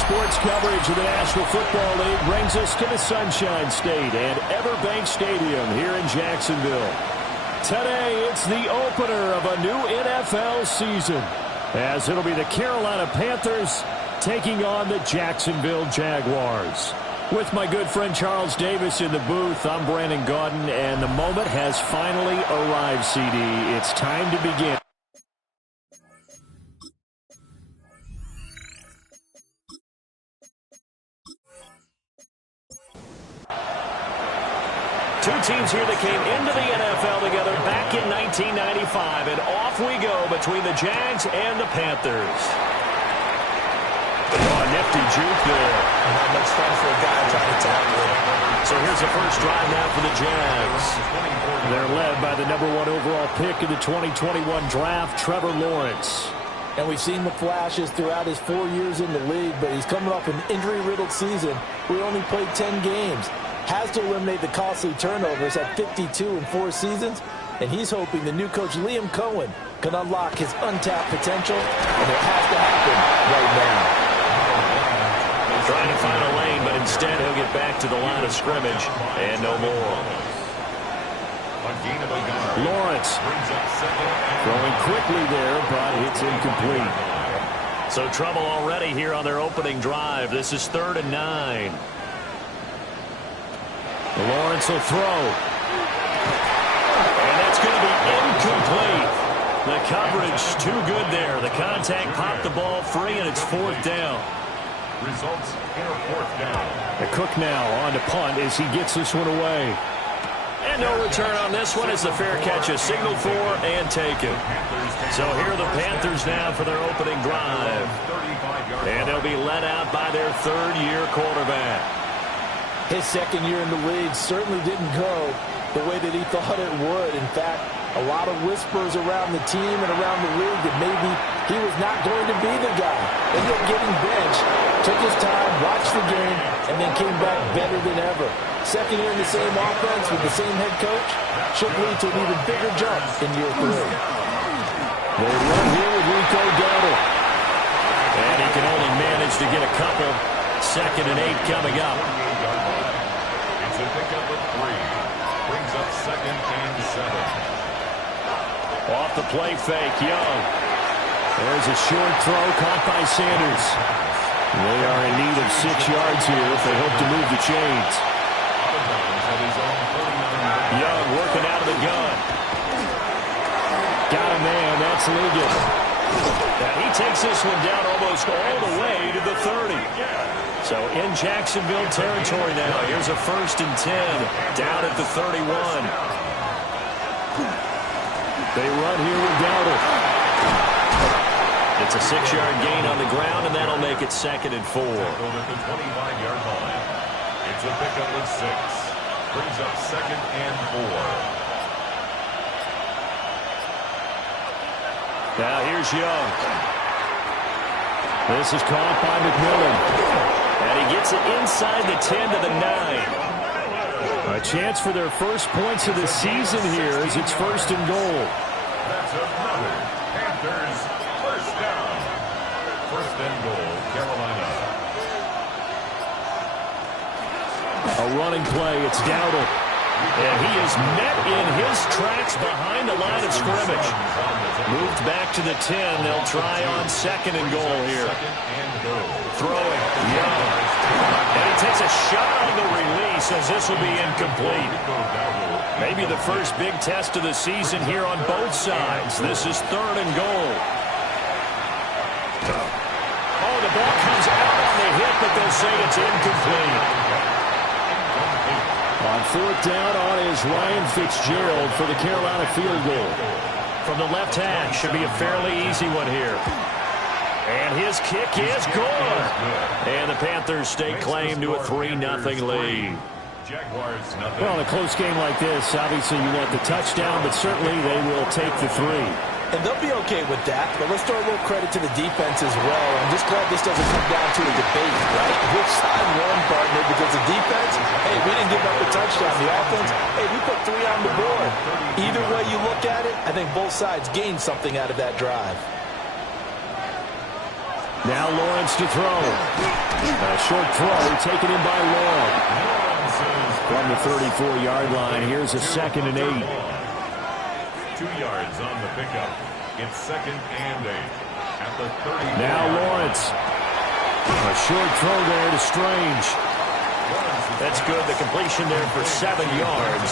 Sports coverage of the National Football League brings us to the Sunshine State and Everbank Stadium here in Jacksonville. Today, it's the opener of a new NFL season, as it'll be the Carolina Panthers taking on the Jacksonville Jaguars. With my good friend Charles Davis in the booth, I'm Brandon Gaudin, and the moment has finally arrived, CD. It's time to begin. Two teams here that came into the NFL together back in 1995, and off we go between the Jags and the Panthers. Oh, nifty juke there. Not much fun for a guy trying to tackle it. So here's the first drive now for the Jags. They're led by the #1 overall pick in the 2021 draft, Trevor Lawrence. And we've seen the flashes throughout his 4 years in the league, but he's coming off an injury-riddled season where he only played 10 games. Has to eliminate the costly turnovers at 52 in 4 seasons, and he's hoping the new coach Liam Cohen can unlock his untapped potential, and it has to happen right now. Trying to find a lane, but instead he'll get back to the line of scrimmage, and no more. Lawrence throwing quickly there, but it's incomplete. So trouble already here on their opening drive. This is 3rd and 9. Lawrence will throw. And that's going to be incomplete. The coverage too good there. The contact popped the ball free, and it's 4th down. Results in a 4th down. The Cook now on to punt as he gets this one away. And no return on this one as the fair catch is signaled for and taken. So here are the Panthers now for their opening drive. And they'll be led out by their 3rd-year quarterback. His 2nd year in the league certainly didn't go the way that he thought it would. In fact, a lot of whispers around the team and around the league that maybe he was not going to be the guy. Ended up getting benched, took his time, watched the game, and then came back better than ever. 2nd year in the same offense with the same head coach should lead to an even bigger jump in year 3. They run here with Rico Dowdle. And he can only manage to get a couple. 2nd and 8 coming up. It's a pickup of 3. Brings up 2nd and 7. Off the play fake, Young. There's a short throw caught by Sanders. They are in need of 6 yards here if they hope to move the chains. Young working out of the gun. Got a man, that's Ligon. And he takes this one down almost all the way to the 30. So in Jacksonville territory now. Here's a 1st and 10 down at the 31. They run here with Dowdle. It's a 6-yard gain on the ground, and that'll make it 2nd and 4. At the 25-yard line. It's a pickup of 6. Brings up 2nd and 4. Now here's Young. This is caught by McMillan. And he gets it inside the 10 to the 9. A chance for their first points of the season here as it's 1st and goal. That's another Panthers first down. 1st and goal, Carolina. A running play. It's Dowdle. And he is met in his tracks behind the line of scrimmage. Moved back to the 10. They'll try on 2nd and goal here. Throwing. Young. And he takes a shot on the release as this will be incomplete. Maybe the first big test of the season here on both sides. This is 3rd and goal. Oh, the ball comes out on the hit, but they'll say it's incomplete. On 4th down on is Ryan Fitzgerald for the Carolina field goal. From the left hash, should be a fairly easy one here. And his kick is good. And the Panthers stake claim to a 3-0 lead. Jaguars, nothing. Well, in a close game like this, obviously you want the touchdown, but certainly they will take the 3. And they'll be okay with that, but let's throw a little credit to the defense as well. I'm just glad this doesn't come down to a debate, right? Which side won, partner? Because the defense, hey, we didn't give up a touchdown. The offense, hey, we put 3 on the board. Either way you look at it, I think both sides gained something out of that drive. Now Lawrence to throw. A short throw taken in by Long. From the 34-yard line, here's a 2nd and 8. 2 yards on the pickup. It's 2nd and 8. At the 30. Now Lawrence. A short throw there to Strange. That's good. The completion there for 7 yards.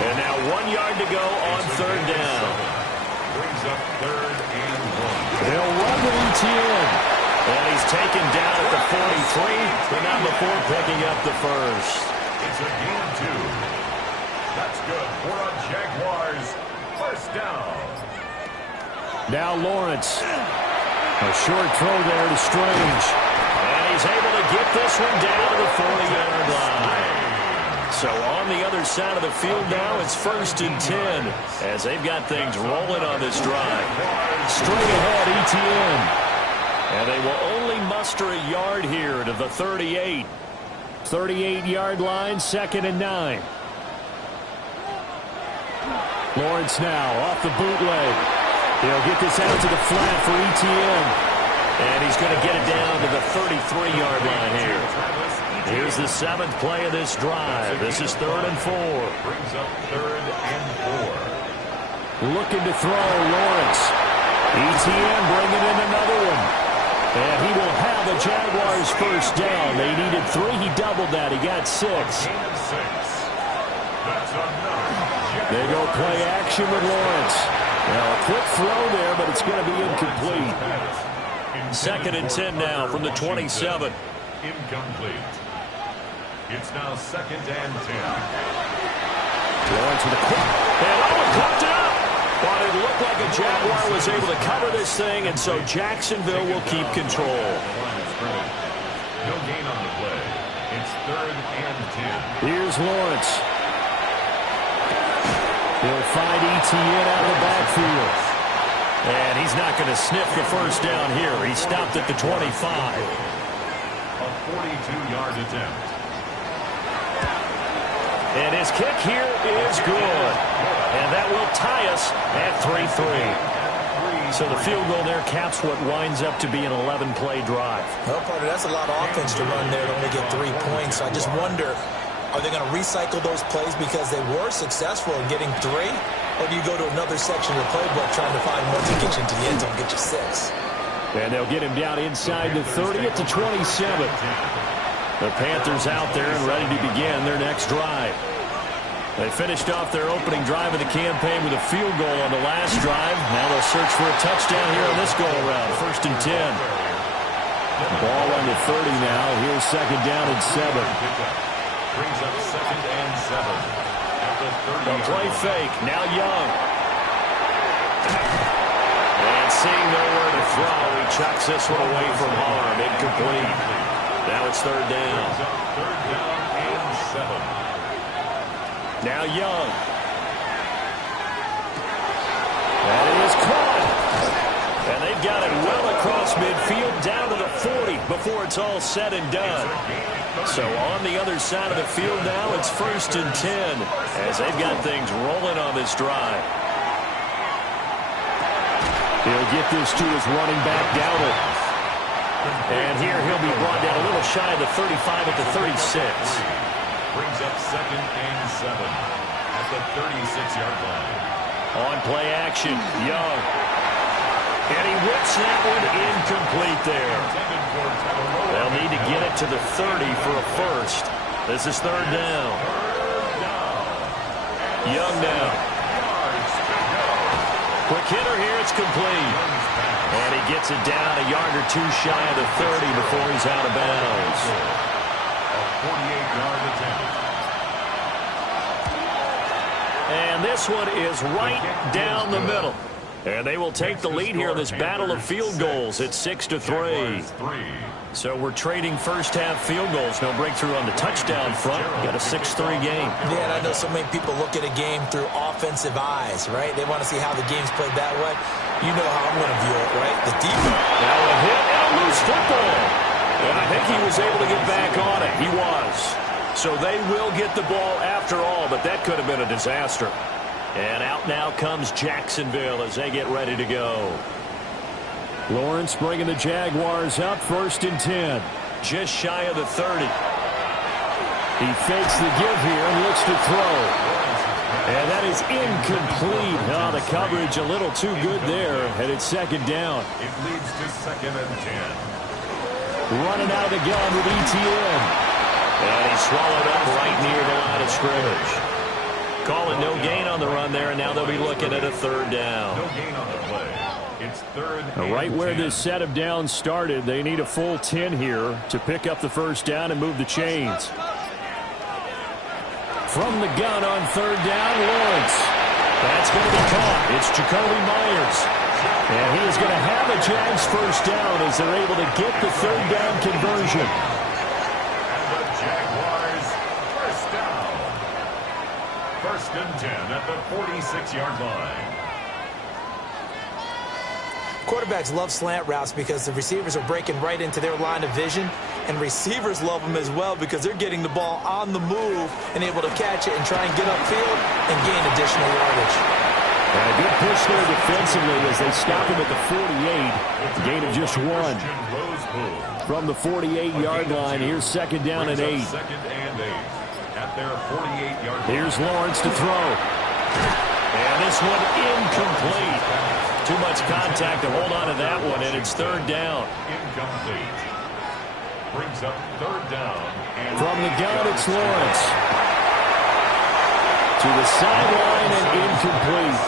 And now 1 yard to go on 3rd down. Brings up 3rd and 1. They'll run with ETN. And he's taken down at the 43, but not before picking up the first. It's a gain of 2. That's good for a Jaguars first down. Now Lawrence. A short throw there to Strange. And he's able to get this one down to the 40-yard line. So on the other side of the field now, it's 1st and 10 as they've got things rolling on this drive. Straight ahead, ETN. And they will only muster a yard here to the 38. 38-yard line, 2nd and 9. Lawrence now off the bootleg. He'll get this out to the flat for ETN. And he's going to get it down to the 33-yard line here. Here's the 7th play of this drive. This is 3rd and 4. Brings up 3rd and 4. Looking to throw, Lawrence. ETN bringing in another one. And he will have the Jaguars first down. They needed 3. He doubled that. He got 6. They go play action with Lawrence. Now a quick throw there, but it's going to be incomplete. 2nd and 10 now from the 27. Incomplete. It's now 2nd and 10. Lawrence with a quick. And Owen caught it up. But it looked like a Jaguar was able to cover this thing, and so Jacksonville will keep control. No gain on the play. It's 3rd and 10. Here's Lawrence. He'll find ETN out of the backfield. And he's not going to sniff the first down here. He stopped at the 25. A 42-yard attempt. And his kick here is good. And that will tie us at 3-3. So the field goal there caps what winds up to be an 11-play drive. Well, partner, that's a lot of offense to run there to only get 3 points. I just wonder, are they going to recycle those plays because they were successful in getting 3? Or do you go to another section of the playbook trying to find one to get you into the end zone and get you 6? And they'll get him down inside the 30 at the 27. The Panthers out there and ready to begin their next drive. They finished off their opening drive of the campaign with a field goal on the last drive. Now they'll search for a touchdown here on this go-around. 1st and 10. Ball on the 30 now. Here's 2nd down and 7. Brings up 2nd and 7. At the 30. They'll play fake. Now Young. And seeing nowhere to throw, he chucks this one away from harm. Incomplete. Now it's 3rd down. 3rd down and 7. Now Young. That is caught. And they've got it well across midfield down to the 40 before it's all said and done. So on the other side of the field now, it's 1st and 10 as they've got things rolling on this drive. He'll get this to his running back, Dowdle. And here he'll be brought down a little shy of the 35 at the 36. Brings up 2nd and 7 at the 36-yard line. On play action, Young. And he whips that one incomplete there. They'll need to get it to the 30 for a first. This is 3rd down. Young now. Quick hitter here, it's complete. And he gets it down a yard or 2 shy of the 30 before he's out of bounds. A 48-yard attempt. And this one is right down the middle. And they will take the lead here in this battle of field goals at 6-3. So we're trading first-half field goals. No breakthrough on the touchdown front. Got a 6-3 game. Yeah, and I know so many people look at a game through offensive eyes, right? They want to see how the game's played that way. You know how I'm going to view it, right? The defense. Now a hit and a loose football. And I think he was able to get back on it. He was. So they will get the ball after all, but that could have been a disaster. And out now comes Jacksonville as they get ready to go. Lawrence bringing the Jaguars up 1st and 10. Just shy of the 30. He fakes the give here and looks to throw. And that is incomplete. Oh, the coverage a little too good there. And it's 2nd down. It leads to 2nd and 10. Running out of the gun with ETN. And he swallowed up right near the line of scrimmage. Calling no gain on the run there, and now they'll be looking at a 3rd down. No gain on the play. It's 3rd and Right where 10. this set of downs started, they need a full 10 here to pick up the 1st down and move the chains. From the gun on 3rd down, Lawrence. That's going to be caught. It's Jacoby Myers. And he is going to have a Jags 1st down as they're able to get the 3rd down conversion. And the Jaguars 1st down. 1st and 10 at the 46-yard line. Quarterbacks love slant routes because the receivers are breaking right into their line of vision, and receivers love them as well because they're getting the ball on the move and able to catch it and try and get upfield and gain additional yardage. And a good push there defensively as they stop him at the 48. Gain of just 1. From the 48-yard line, here's 2nd down and 8. 2nd and 8 at their 48-yard line. Here's Lawrence to throw. And this one incomplete. Too much contact to hold on to that one, and it's 3rd down. Incomplete. Brings up 3rd down. And From the gun, it's Lawrence. To the sideline and incomplete.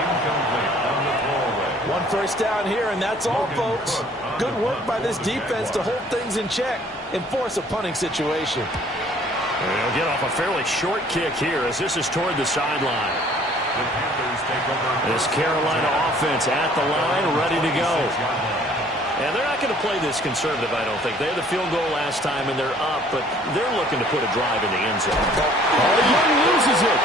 Incomplete on the throwaway. 1 first down here, and that's all, folks. Good work by this defense to hold things in check and force a punting situation. And he'll get off a fairly short kick here as this is toward the sideline. The Panthers take over. This Carolina offense at the line, ready to go. And they're not going to play this conservative, I don't think. They had the field goal last time, and they're up, but they're looking to put a drive in the end zone. Oh, Young loses it.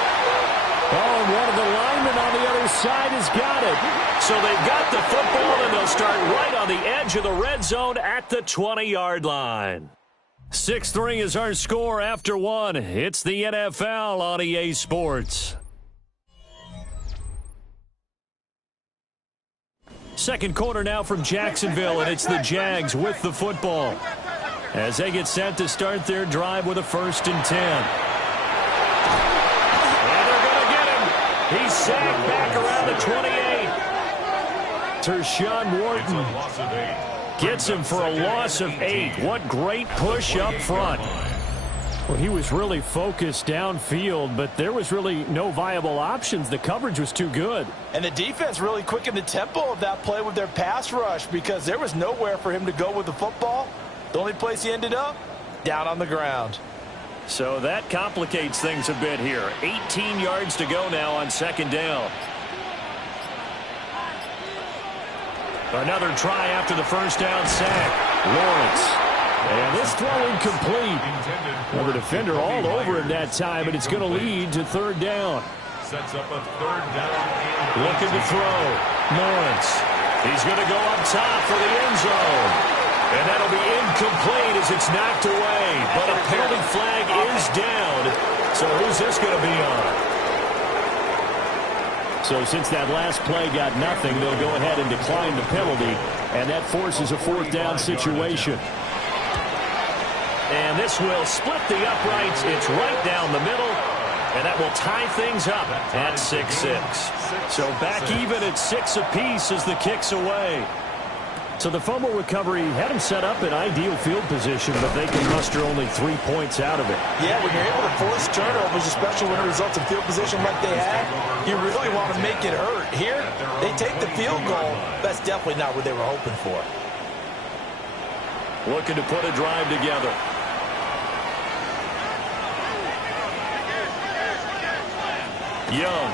Oh, and one of the linemen on the other side has got it. So they've got the football, and they'll start right on the edge of the red zone at the 20-yard line. 6-3 is our score after 1. It's the NFL on EA Sports. Second quarter now from Jacksonville, and it's the Jags with the football as they get set to start their drive with a 1st and 10. And they're going to get him. He's sacked back around the 28. Tershawn Wharton gets him for a loss of 8. What great push up front. Well, he was really focused downfield, but there was really no viable options. The coverage was too good. And the defense really quickened the tempo of that play with their pass rush because there was nowhere for him to go with the football. The only place he ended up, down on the ground. So that complicates things a bit here. 18 yards to go now on 2nd down. Another try after the 1st down sack. Lawrence. And this throw incomplete. Well, the defender all over him that time, and it's going to lead to 3rd down. Sets up a 3rd down. And looking to throw. Lawrence. He's going to go up top for the end zone. And that'll be incomplete as it's knocked away. But a penalty flag is down. So who's this going to be on? So since that last play got nothing, they'll go ahead and decline the penalty. And that forces a 4th down situation. And this will split the uprights. It's right down the middle. And that will tie things up at 6-6. So back even at 6 apiece as the kick's away. So the fumble recovery had them set up in ideal field position, but they can muster only 3 points out of it. Yeah, when you're able to force turnovers, especially when it results in field position like they had, you really want to make it hurt. Here, they take the field goal. That's definitely not what they were hoping for. Looking to put a drive together. Young.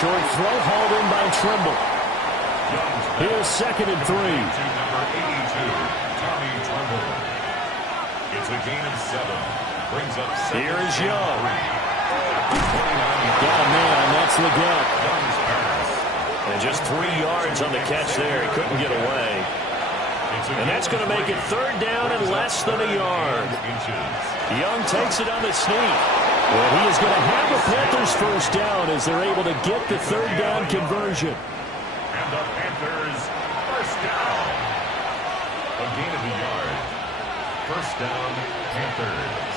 Short throw hauled in by Trimble. Here's 2nd and 3. Number 82, Tommy Trimble. It's a gain of 7. Brings up 2nd. Here is Young. Got a man. That's Leggett. And just 3 yards on the catch there. He couldn't get away. And that's going to make it 3rd down and less than a yard. Young takes it on the sneak. Well, he is going to have a Panthers 1st down as they're able to get the 3rd down conversion. And the Panthers, first down. A gain of a yard. First down, Panthers.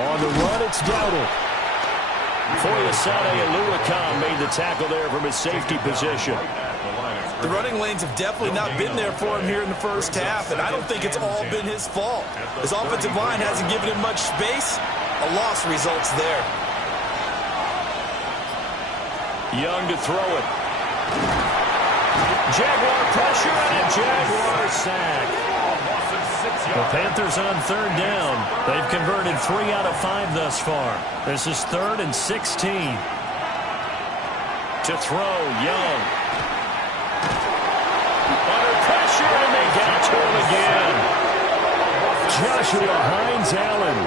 On the run, it's Dowdle. Foyesade Aluakam made the tackle there from his safety position. The running lanes have definitely not been there for him here in the first half, and I don't think it's all been his fault. His offensive line hasn't given him much space. A loss results there. Young to throw it. Jaguar pressure and a Jaguar sack. The Panthers on third down. They've converted 3 out of 5 thus far. This is 3rd and 16. To throw, Young. Under pressure, and they got to him again. Joshua Hines-Allen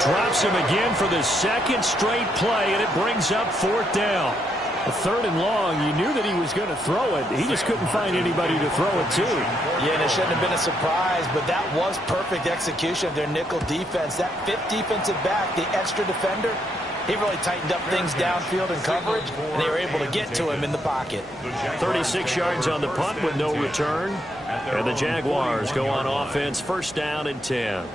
drops him again for the second straight play, and it brings up 4th down. A 3rd and long, you knew that he was going to throw it. He just couldn't find anybody to throw it to. Yeah, and it shouldn't have been a surprise, but that was perfect execution of their nickel defense. That 5th defensive back, the extra defender, he really tightened up things downfield in coverage, and they were able to get to him in the pocket. 36 yards on the punt with no return. And the Jaguars go on offense, first down and 10.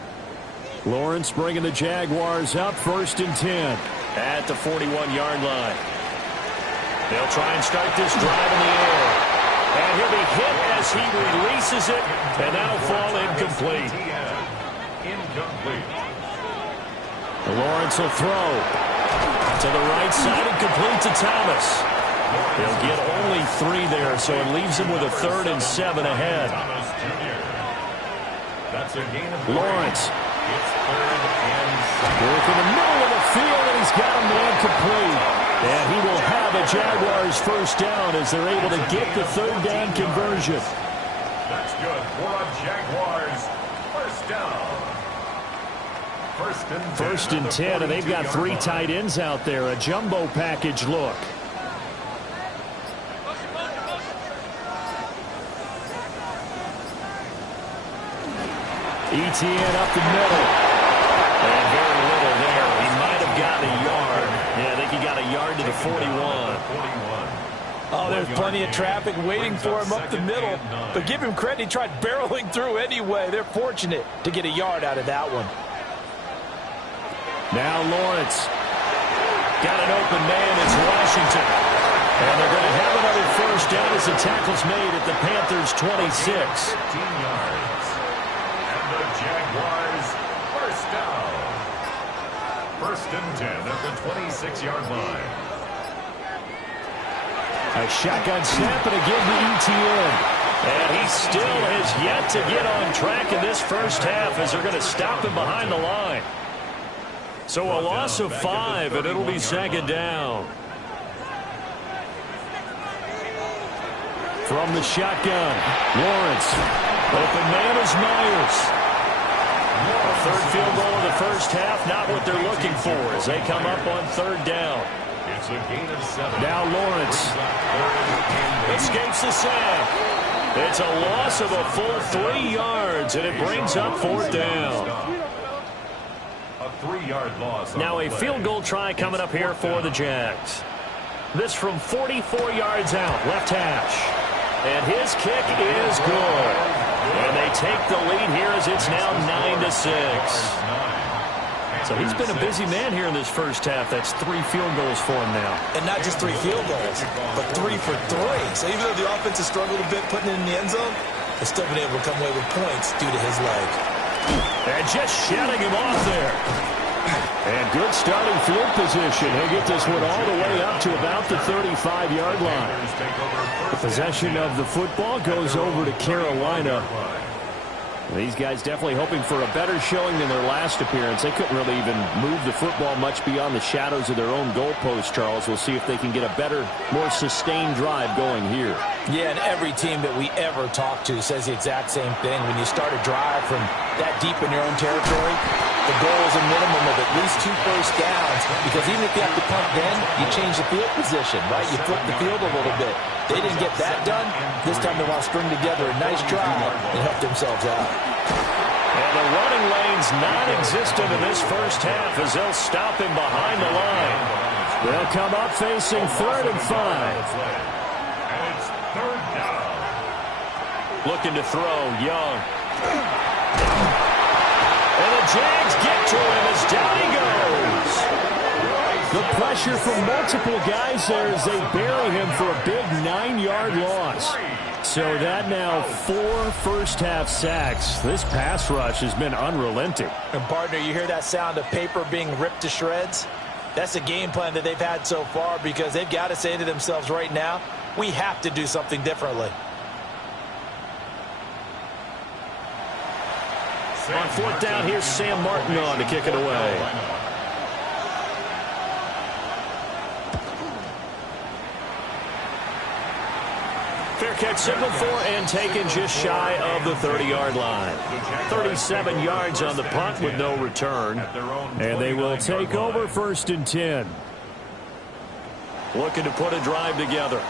Lawrence bringing the Jaguars up, 1st and 10. At the 41-yard line. They'll try and start this drive in the air. And he'll be hit as he releases it, and that'll fall incomplete. Lawrence will throw to the right side and complete to Thomas. They'll get only 3 there, so it leaves him with a 3rd and 7 ahead. Lawrence. Work in the middle of the field, and he's got a man complete. And he will have a Jaguars first down as they're able to get the 3rd down conversion. That's good for a Jaguars first down. First and 10, and they've got 3 tight ends out there. A jumbo package look. Etienne up the middle. And very little there. He might have gotten a yard. Yeah, I think he got a yard to the 41. Oh, there's plenty of traffic waiting for him up the middle. But give him credit, he tried barreling through anyway. They're fortunate to get a yard out of that one. Now Lawrence. Got an open man. It's Washington. And they're going to have another first down as the tackle's made at the Panthers' 26. 15 yards. And the Jaguars first down. 1st and 10 at the 26-yard line. A shotgun snap, and again to Etienne. And he still has yet to get on track in this first half as they're going to stop him behind the line. So a loss of 5, and it'll be 2nd down. From the shotgun, Lawrence. Open man is Myers. A 3rd field goal in the first half, not what they're looking for as they come up on 3rd down. It's a gain of 7. Now Lawrence escapes the sack. It's a loss of a full 3 yards, and it brings up 4th down. A 3-yard loss. Now a field goal try coming up here for the Jags. This from 44 yards out, left hash. And his kick is good. And they take the lead here as it's now 9-6. So he's been a busy man here in this first half. That's 3 field goals for him now. And not just 3 field goals, but 3 for 3. So even though the offense has struggled a bit putting it in the end zone, they've still been able to come away with points due to his leg. And just shutting him off there. And good starting field position. He'll get this one all the way up to about the 35-yard line. The possession of the football goes over to Carolina. These guys definitely hoping for a better showing than their last appearance. They couldn't really even move the football much beyond the shadows of their own goalpost, Charles. We'll see if they can get a better, more sustained drive going here. Yeah, and every team that we ever talk to says the exact same thing. When you start a drive from that deep in your own territory, the goal is a minimum of at least 2 first downs, because even if you have to punt then, you change the field position, right? You flip the field a little bit. They didn't get that done. This time they want to string together a nice drive and help themselves out. And the running lane's non-existent in this first half as they'll stop him behind the line. They'll come up facing 3rd and 5. And it's 3rd down. Looking to throw, Young. And the Jags get to him as down he goes. The pressure from multiple guys there as they bury him for a big 9-yard loss. So that now 4 first-half sacks. This pass rush has been unrelenting. And, partner, you hear that sound of paper being ripped to shreds? That's the game plan that they've had so far because they've got to say to themselves right now, we have to do something differently. On 4th down, here's Sam Martin on to kick it away. Fair catch signaled for and taken just shy of the 30-yard line. 37 yards on the punt with no return. And they will take over 1st and 10. Looking to put a drive together.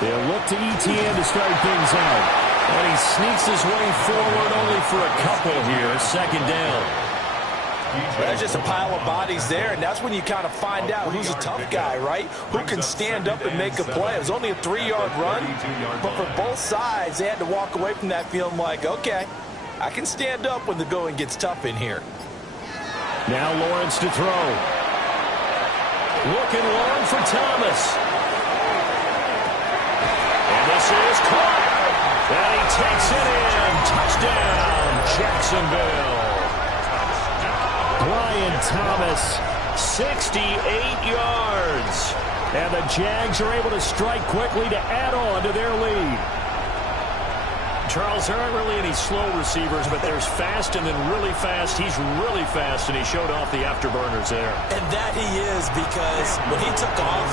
They'll look to ETN to start things out. And he sneaks his way forward only for a couple here. 2nd down. There's just a pile of bodies there, and that's when you kind of find out who's a tough guy, right? Who can stand up and make a play. It was only a 3-yard run, but for both sides, they had to walk away from that feeling like, okay, I can stand up when the going gets tough in here. Now Lawrence to throw. Looking long for Thomas. And this is caught. And he takes it in. Touchdown, Jacksonville. Brian Thomas, 68 yards. And the Jags are able to strike quickly to add on to their lead. Charles, there aren't really any slow receivers, but there's fast and then really fast. He's really fast, and he showed off the afterburners there. And that he is, because when he took off,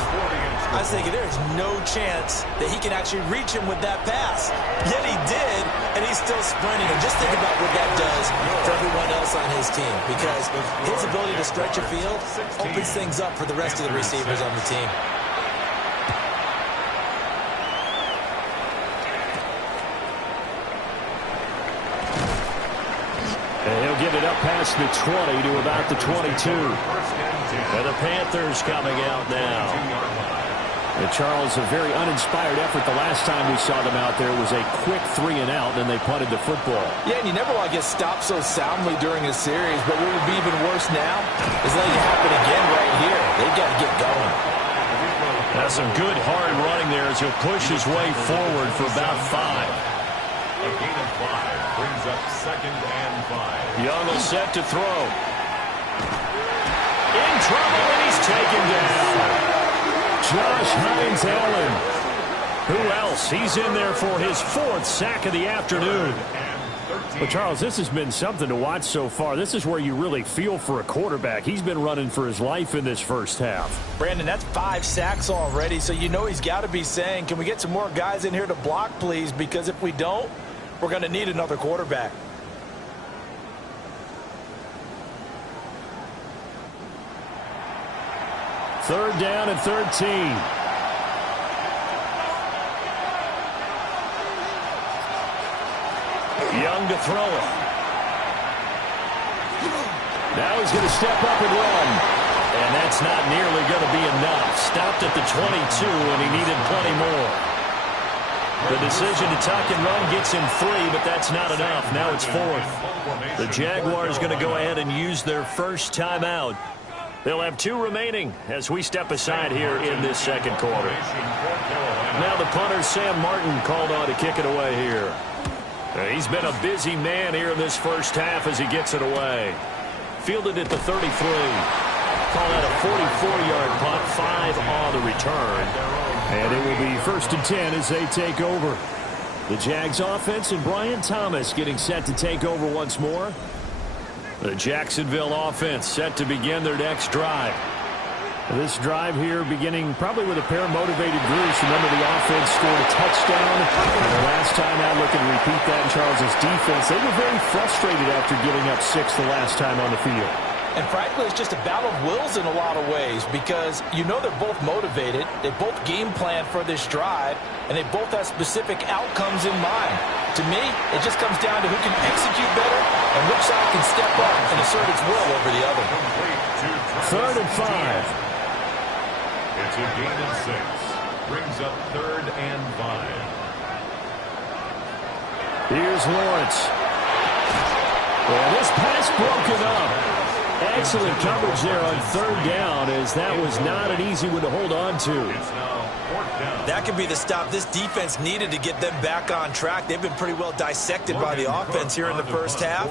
I was thinking there's no chance that he can actually reach him with that pass. Yet he did, and he's still sprinting. And just think about what that does for everyone else on his team, because his ability to stretch a field opens things up for the rest of the receivers on the team. And he'll get it up past the 20 to about the 22. And the Panthers coming out now. And Charles, a very uninspired effort. The last time we saw them out there was a quick 3-and-out, and they punted the football. Yeah, and you never want to get stopped so soundly during a series, but what would be even worse now is letting it happen again right here. They've got to get going. That's some good hard running there as he'll push his way forward for about 5. A gain of 5 brings up 2nd and 5. Young will set to throw. In trouble, and he's taken down. Josh Hines-Allen. Who else? He's in there for his 4th sack of the afternoon. But, Charles, this has been something to watch so far. This is where you really feel for a quarterback. He's been running for his life in this first half. Brandon, that's 5 sacks already, so you know he's got to be saying, can we get some more guys in here to block, please? Because if we don't, we're going to need another quarterback. Third down and 13. Young to throw it. Now he's going to step up and run. And that's not nearly going to be enough. Stopped at the 22, and he needed plenty more. The decision to tuck and run gets him 3, but that's not enough. Now it's 4th. The Jaguars going to go ahead and use their first timeout. They'll have 2 remaining as we step aside here in this second quarter. Now the punter, Sam Martin, called on to kick it away here. He's been a busy man here in this first half as he gets it away. Fielded at the 33. Call that a 44-yard punt, 5 on the return. And it will be 1st and 10 as they take over. The Jags offense and Brian Thomas getting set to take over once more. The Jacksonville offense set to begin their next drive. This drive here beginning probably with a pair of motivated groups. Remember, the offense scored a touchdown. And the last time out, looking to repeat that in Charles's defense. They were very frustrated after giving up 6 the last time on the field. And frankly, it's just a battle of wills in a lot of ways because you know they're both motivated. They both game plan for this drive, and they both have specific outcomes in mind. To me, it just comes down to who can execute better and which side can step up and assert its will over the other. 3rd and 5. It's a gain of 6. Brings up 3rd and 5. Here's Lawrence. And this pass broken up. Excellent coverage there on 3rd down, as that was not an easy one to hold on to. It's now 4th down. That could be the stop this defense needed to get them back on track. They've been pretty well dissected by the offense here in the first half.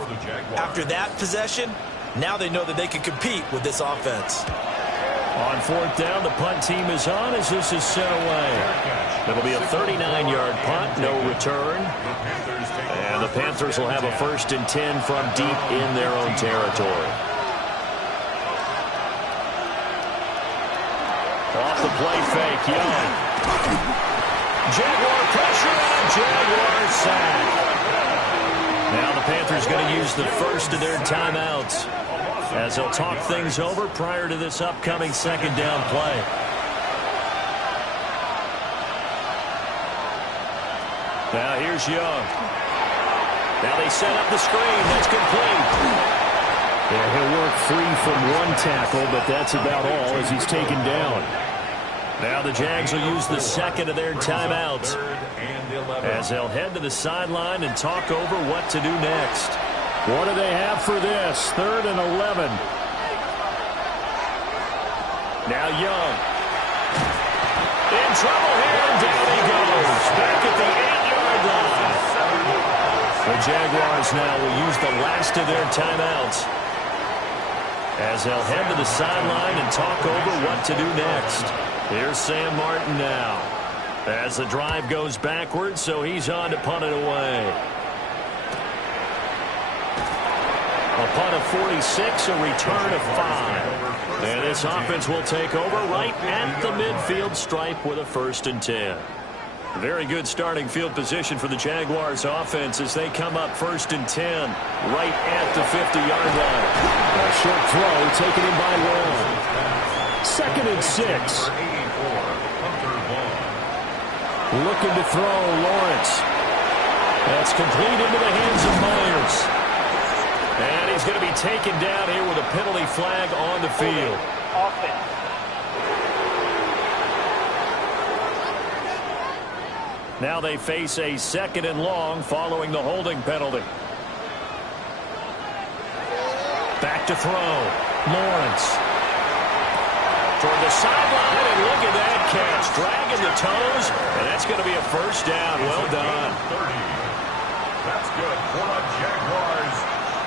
After that possession, now they know that they can compete with this offense. On 4th down, the punt team is on as this is sent away. It'll be a 39-yard punt, no return. And the Panthers will have a 1st and 10 from deep in their own territory. Off the play fake, Young. Jaguar pressure, Jaguar sack. Now the Panthers going to use the first of their timeouts as they'll talk things over prior to this upcoming 2nd down play. Now here's Young. Now they set up the screen. That's complete. Yeah, he'll work free from one tackle, but that's about all as he's taken down. Now the Jags will use the 2nd of their timeouts as they'll head to the sideline and talk over what to do next. What do they have for this? 3rd and 11. Now Young. In trouble here, and down he goes. Back at the 8-yard line. The Jaguars now will use the last of their timeouts as they'll head to the sideline and talk over what to do next. Here's Sam Martin now as the drive goes backwards, so he's on to punt it away. A punt of 46, a return of 5. And this offense will take over right at the midfield stripe with a 1st and 10. Very good starting field position for the Jaguars offense as they come up 1st and 10 right at the 50-yard line. A short throw taken in by Long. 2nd and 6. Looking to throw, Lawrence. That's complete into the hands of Myers. And he's going to be taken down here with a penalty flag on the field. Now they face a 2nd and long following the holding penalty. Back to throw. Lawrence. Toward the sideline, and look at that catch. Dragging the toes, and that's going to be a 1st down. Well done. 30. That's good for the Jaguars.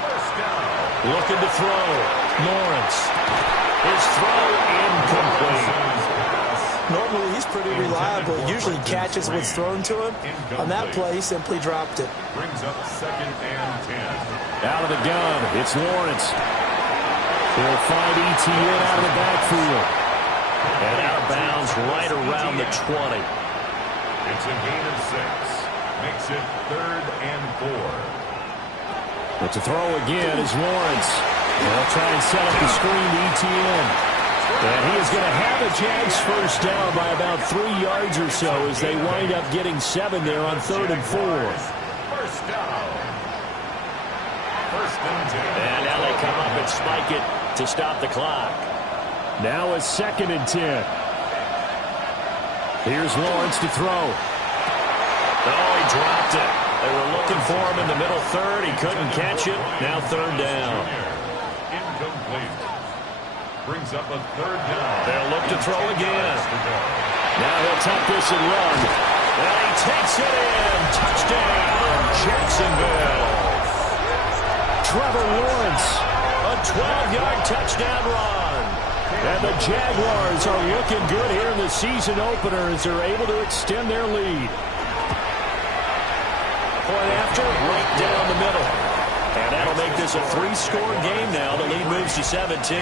1st down. Looking to throw. Lawrence. His throw incomplete. Normally, he's pretty reliable. Usually catches what's thrown to him. On that play, he simply dropped it. Brings up 2nd and 10. Out of the gun, it's Lawrence. He'll find ETN out of the backfield. And out of bounds right around the 20. It's a gain of 6. Makes it 3rd and 4. But to throw again is Lawrence. They'll try and set up the screen to ETN. And he is going to have a Jags 1st down by about 3 yards or so as they wind up getting 7 there on 3rd and 4. 1st down. 1st and 10. And now they come up and spike it to stop the clock. Now a 2nd and 10. Here's Lawrence to throw. Oh, he dropped it. They were looking for him in the middle 3rd. He couldn't catch it. Now 3rd down. Incomplete. Brings up a 3rd down. They'll look to throw again. Now he'll tuck this and run. And he takes it in. Touchdown, Jacksonville. Trevor Lawrence. A 12-yard touchdown run. And the Jaguars are looking good here in the season opener as they're able to extend their lead. Point after, right down the middle. And that'll make this a 3-score game now. The lead moves to 17.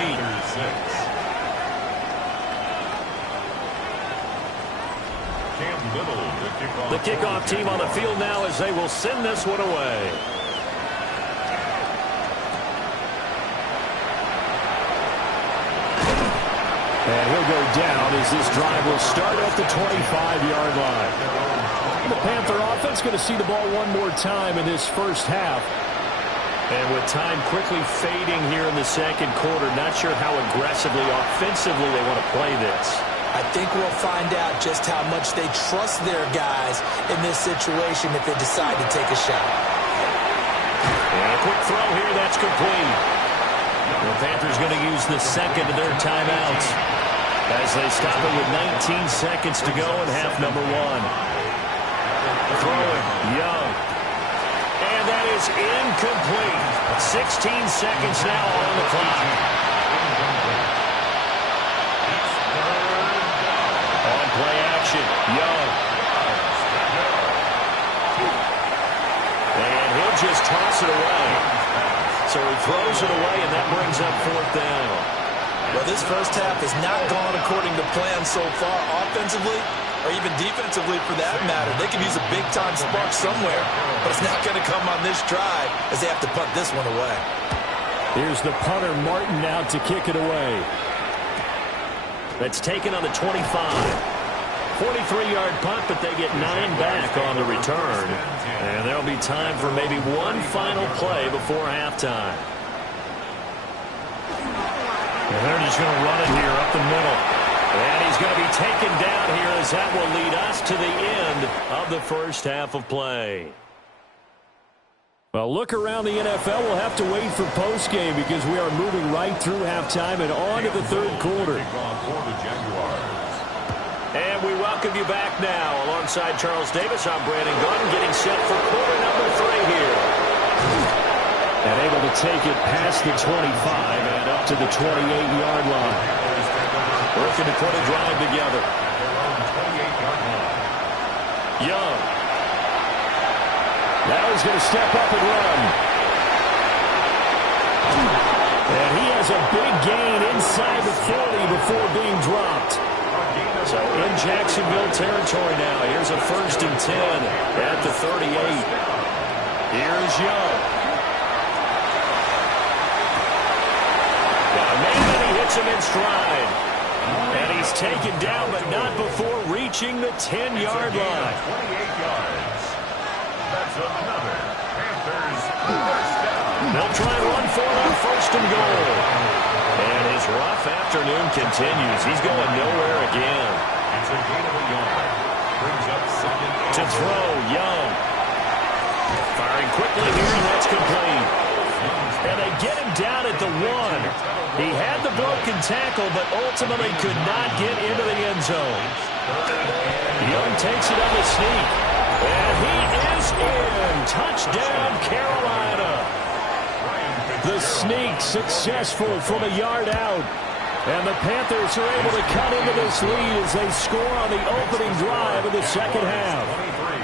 The kickoff team on the field now as they will send this one away. And he'll go down as this drive will start at the 25-yard line. The Panther offense going to see the ball one more time in this first half. And with time quickly fading here in the second quarter, not sure how aggressively, offensively they want to play this. I think we'll find out just how much they trust their guys in this situation if they decide to take a shot. And a quick throw here, that's complete. The Panthers going to use the second of their timeouts as they stop it with 19 seconds to go in half number one. Throwing, Young. And that is incomplete. 16 seconds now on the clock. On play action, Young. And he'll just toss it away. So he throws it away, and that brings up fourth down. Well, this first half has not gone according to plan so far, offensively or even defensively for that matter. They can use a big-time spark somewhere, but it's not going to come on this drive as they have to punt this one away. Here's the punter, Martin, out to kick it away. That's taken on the 25. 43-yard punt, but they get 9 back on the return. And there'll be time for maybe one final play before halftime. And they're just going to run it here up the middle. And he's going to be taken down here as that will lead us to the end of the first half of play. Well, look around the NFL. We'll have to wait for postgame because we are moving right through halftime and on to the third quarter. And we welcome you back now. Alongside Charles Davis, I'm Brandon Gordon getting set for quarter number 3 here. And able to take it past the 25 and up to the 28-yard line. Working to put a drive together. Young. Now he's going to step up and run. And he has a big gain inside the 40 before being dropped. So in Jacksonville territory now. Here's a 1st and 10 at the 38. Here's Young. Got a man and he hits him in stride. And he's taken down, but not before reaching the 10-yard line. 28 yards. That's another Panthers first down. They'll try and run for it on 1st and goal. And his rough afternoon continues. He's going nowhere again. It's a gain of a yard. Brings up 2nd and To throw, Young. Firing quickly here, and that's complete. And they get him down at the 1. He had the broken tackle, but ultimately could not get into the end zone. Young takes it on the sneak. And he is in. Touchdown, Carolina. The sneak successful from a yard out. And the Panthers are able to cut into this lead as they score on the opening drive of the second half. 23.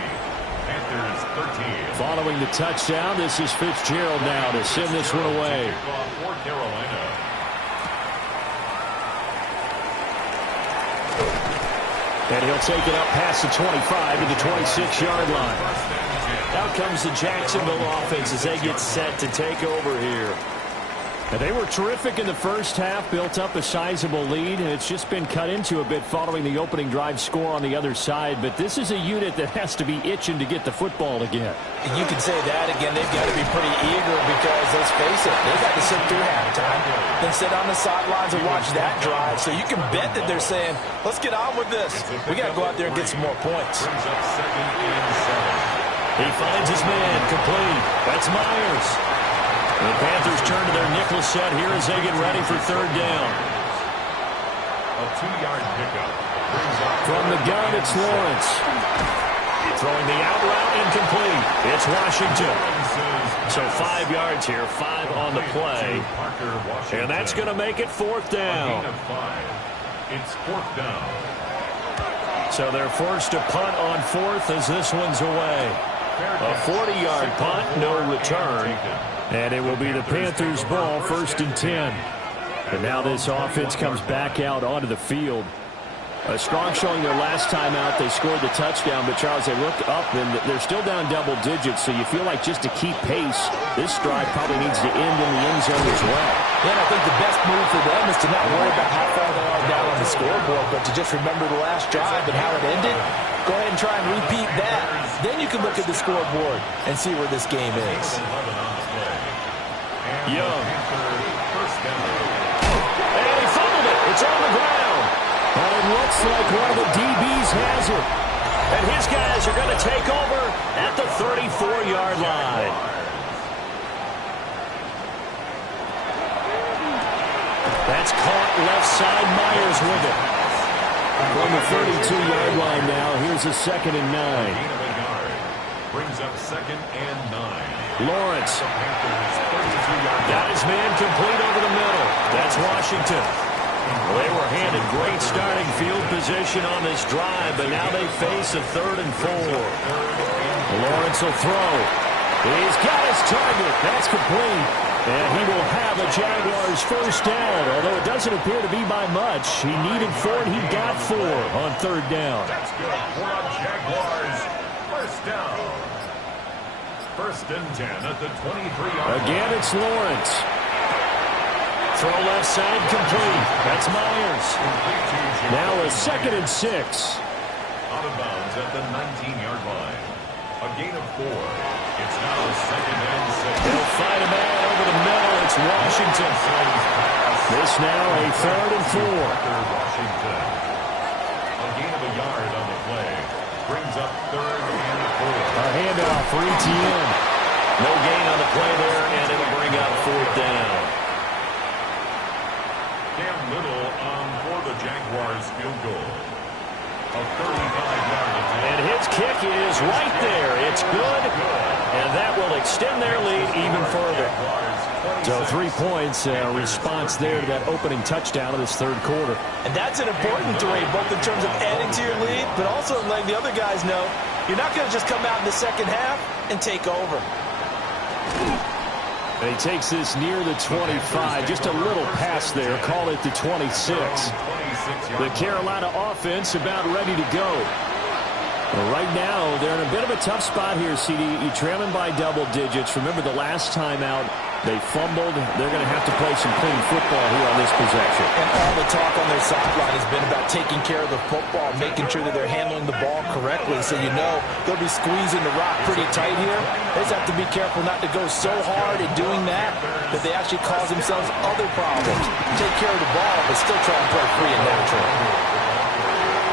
Panthers 13. Following the touchdown, this is Fitzgerald now to send this one away. For Carolina. And he'll take it up past the 25 to the 26-yard line. Out comes the Jacksonville offense as they get set to take over here. And they were terrific in the first half, built up a sizable lead, and it's just been cut into a bit following the opening drive score on the other side. But this is a unit that has to be itching to get the football again. You can say that again. They've got to be pretty eager because, let's face it, they've got to sit through halftime, then sit on the sidelines and watch that drive. So you can bet that they're saying, let's get on with this. We got to go out there and get some more points. Brings up 2nd and 7. He finds his man, complete. That's Myers. The Panthers turn to their nickel set here as they get ready for 3rd down. A 2-yard pickup. Brings up From the gun, it's Lawrence. Throwing the out route, incomplete. It's Washington. So 5 yards here, 5 on the play. And that's going to make it 4th down. A gain of 5. It's 4th down. So they're forced to punt on 4th as this one's away. A 40-yard punt, no return. And it will be the Panthers' ball, 1st and 10. And now this offense comes back out onto the field. A strong showing their last time out. They scored the touchdown, but Charles, they look up and they're still down double digits, so you feel like just to keep pace, this drive probably needs to end in the end zone as well. Yeah, and I think the best move for them is to not worry about how far they are going down on the scoreboard, but to just remember the last drive and how it ended, go ahead and try and repeat that. Then you can look at the scoreboard and see where this game is. Young. And he fumbled it. It's on the ground. And it looks like one of the DBs has it. And his guys are going to take over at the 34-yard line. That's caught left side. Myers with it. On the 32-yard line now, here's a 2nd and 9. Brings up 2nd and 9. Lawrence. Got his man complete over the middle. That's Washington. Well, they were handed great starting field position on this drive, but now they face a 3rd and 4. Lawrence will throw. He's got his target. That's complete. And he will have a Jaguars first down, although it doesn't appear to be by much. He needed 4, and he got 4 on 3rd down. That's good for a Jaguars first down. 1st and 10 at the 23-yard line. Again, it's Lawrence. Throw left side complete. That's Myers. Now a 2nd and 6. Out of bounds at the 19-yard line. A gain of 4. It's now 2nd and 6. They'll fight a man over the middle. It's Washington. This now a 3rd and 4. Washington. A gain of a yard on the play. Brings up 3rd and 4. A handoff for ETN. No gain on the play there, and it'll bring up 4th down. Cam Little on for the Jaguars field goal. A 35-yard attempt. And his kick is right there. It's good, and that will extend their lead even further. So 3 points, response there to that opening touchdown of this 3rd quarter. And that's an important 3, both in terms of adding to your lead, but also letting the other guys know you're not going to just come out in the second half and take over. And he takes this near the 25, just a little pass there, call it the 26. The Carolina offense about ready to go. Well, right now, they're in a bit of a tough spot here, CD. You trail them by double digits. Remember the last time out, they fumbled. They're going to have to play some clean football here on this possession. And all the talk on their sideline has been about taking care of the football, making sure that they're handling the ball correctly. So you know they'll be squeezing the rock pretty tight here. They just have to be careful not to go so hard in doing that that they actually cause themselves other problems. Take care of the ball, but still try and play free and natural.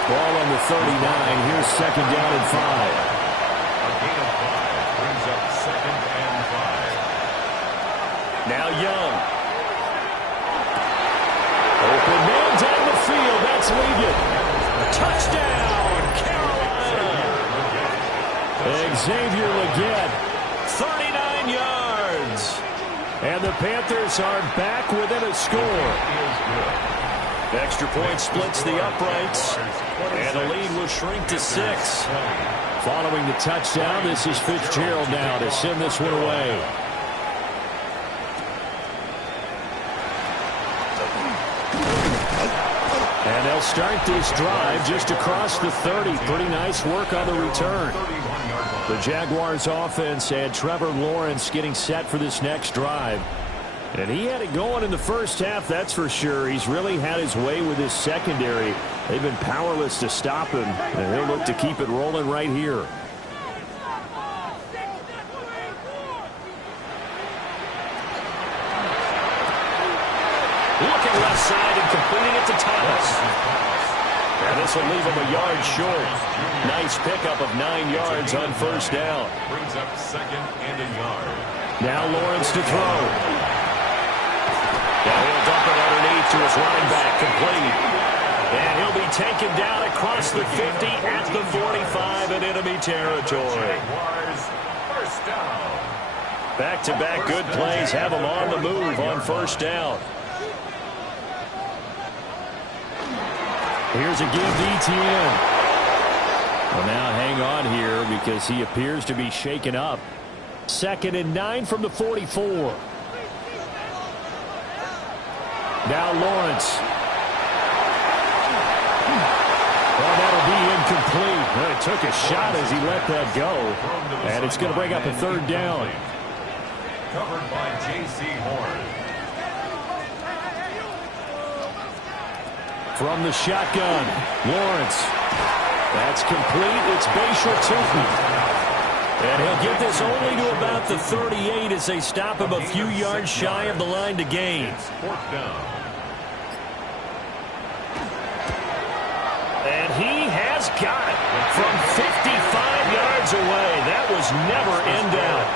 Ball on the 39. Here's 2nd down and 5. A gain of 5 brings up 2nd and 5. Now Young. Open man down the field. That's Ligon. Touchdown, Carolina. Xavier Legette, 39 yards. And the Panthers are back within a score. Extra point splits the uprights, and the lead will shrink to 6. Following the touchdown, this is Fitzgerald now to send this one away. And they'll start this drive just across the 30. Pretty nice work on the return. The Jaguars offense had Trevor Lawrence getting set for this next drive. And he had it going in the first half, that's for sure. He's really had his way with his secondary. They've been powerless to stop him, and he'll look to keep it rolling right here. Looking left side and completing it to Thomas. And this will leave him a yard short. Nice pickup of 9 yards on first down. Brings up 2nd and a yard. Now Lawrence to throw. Now he'll dump it underneath to his running back, complete. And he'll be taken down across the 50 at the 45 in enemy territory. First down. Back-to-back good plays have him on the move on first down. Here's a give to ETN. Well, now hang on here because he appears to be shaken up. 2nd and 9 from the 44. Now Lawrence. Well, that'll be incomplete. Well, it took a shot as he let that go. And it's going to bring up a 3rd down. Covered by J.C. Horn. From the shotgun, Lawrence. That's complete. It's Bayshore-Tuffy. And he'll get this only to about the 38 as they stop him a few yards shy of the line to gain. And he has got it from 55 yards away. That was never in doubt.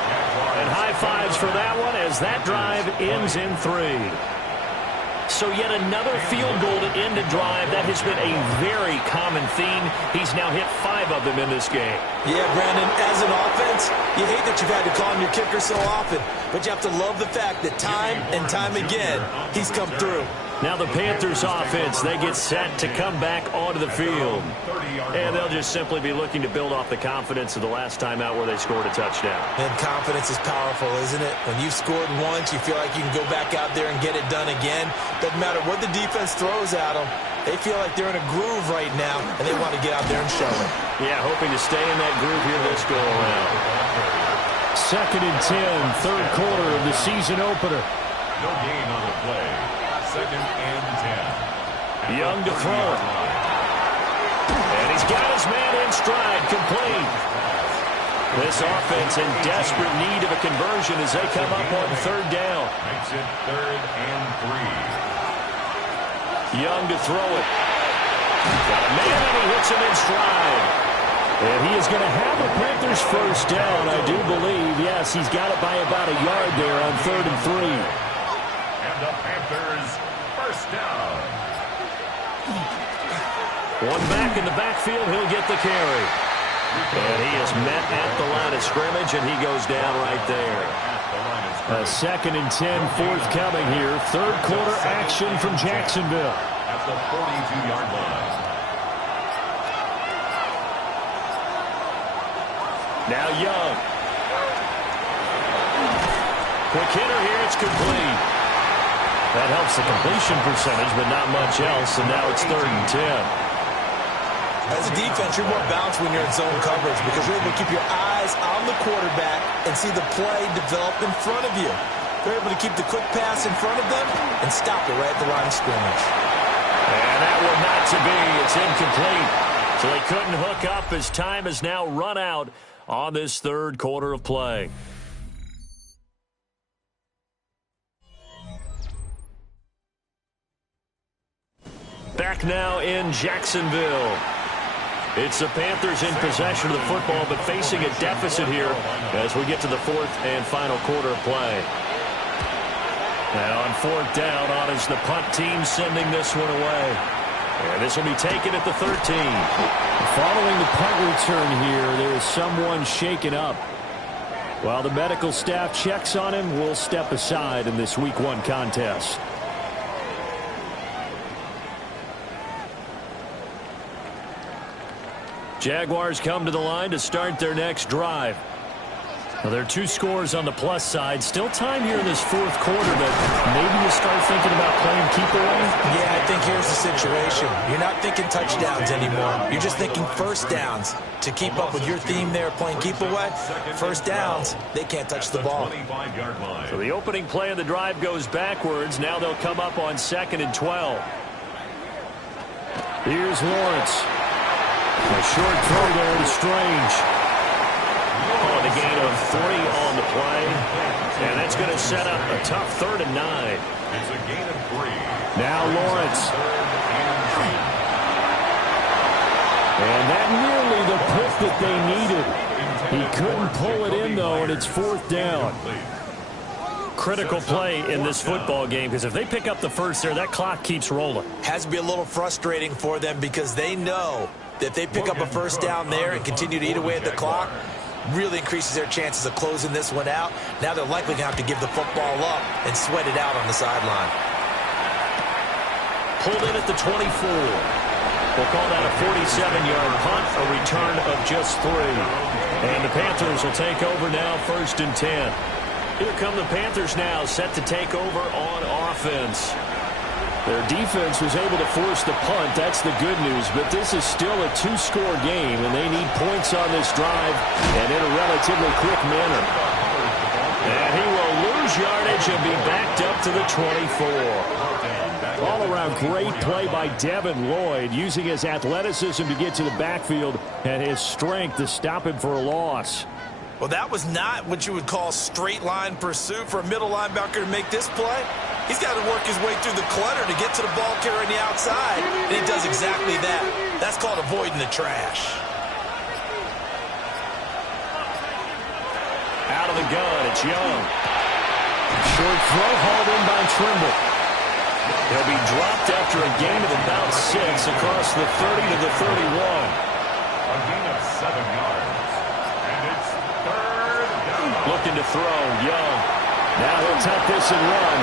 And high fives for that one as that drive ends in 3. So yet another field goal to end a drive. That has been a very common theme. He's now hit 5 of them in this game. Yeah, Brandon, as an offense, you hate that you've had to call him your kicker so often, but you have to love the fact that time and time again, he's come through. Now the Panthers offense, they get set to come back onto the field. And they'll just simply be looking to build off the confidence of the last time out where they scored a touchdown. And confidence is powerful, isn't it? When you've scored once, you feel like you can go back out there and get it done again. Doesn't matter what the defense throws at them. They feel like they're in a groove right now, and they want to get out there and show it. Yeah, hoping to stay in that groove here this go-around. 2nd and 10, third quarter of the season opener. No gain on the play. 2nd and 10. Young to throw it. And he's got his man in stride, complete. This offense in desperate need of a conversion as they come up on 3rd down. Makes it 3rd and 3. Young to throw it. Got a man and he hits him in stride. And he is going to have a Panthers first down, I do believe. Yes, he's got it by about a yard there on 3rd and 3. And the Panthers first down. One back in the backfield, he'll get the carry. And he is met at the line of scrimmage, and he goes down right there. A 2nd and 10 forthcoming here. Third quarter action from Jacksonville. At the 42-yard line. Now Young. Quick hitter here, it's complete. That helps the completion percentage, but not much else, and now it's 3rd and 10. As a defense, you're more balanced when you're in zone coverage because you're able to keep your eyes on the quarterback and see the play develop in front of you. They're able to keep the quick pass in front of them and stop it right at the line of scrimmage. And that one not to be. It's incomplete. So they couldn't hook up as time has now run out on this third quarter of play. Back now in Jacksonville. It's the Panthers in possession of the football, but facing a deficit here as we get to the 4th and final quarter of play. And on 4th down, on is the punt team sending this one away. And this will be taken at the 13. Following the punt return here, there is someone shaken up. While the medical staff checks on him, we'll step aside in this Week 1 contest. Jaguars come to the line to start their next drive. Well, there are 2 scores on the plus side. Still time here in this 4th quarter, but maybe you start thinking about playing keep away? Yeah, I think here's the situation. You're not thinking touchdowns anymore. You're just thinking first downs. To keep up with your theme there, playing keep away, first downs, they can't touch the ball. So the opening play of the drive goes backwards. Now they'll come up on 2nd and 12. Here's Lawrence. A short throw there to Strange. On the gain of 3 on the play. And that's going to set up a tough 3rd and 9. It's a gain of 3. Now Lawrence. And that nearly the pick that they needed. He couldn't pull it in, though, and it's 4th down. Critical play in this football game, because if they pick up the first there, that clock keeps rolling. Has to be a little frustrating for them because they know that if they pick up a first down there and continue to eat away at the clock, really increases their chances of closing this one out. Now they're likely going to have to give the football up and sweat it out on the sideline. Pulled in at the 24. We'll call that a 47-yard punt, a return of just 3. And the Panthers will take over now, 1st and 10. Here come the Panthers now, set to take over on offense. Their defense was able to force the punt. That's the good news. But this is still a 2-score game, and they need points on this drive and in a relatively quick manner. And he will lose yardage and be backed up to the 24. All-around great play by Devin Lloyd, using his athleticism to get to the backfield and his strength to stop him for a loss. Well, that was not what you would call straight line pursuit for a middle linebacker to make this play. He's got to work his way through the clutter to get to the ball carrier on the outside, and he does exactly that. That's called avoiding the trash. Out of the gun, it's Young. Short throw hauled in by Trimble. He'll be dropped after a gain of about 6 across the 30 to the 31. A gain of 7 yards. And it's third down. Looking to throw, Young. Now he'll tuck this and run.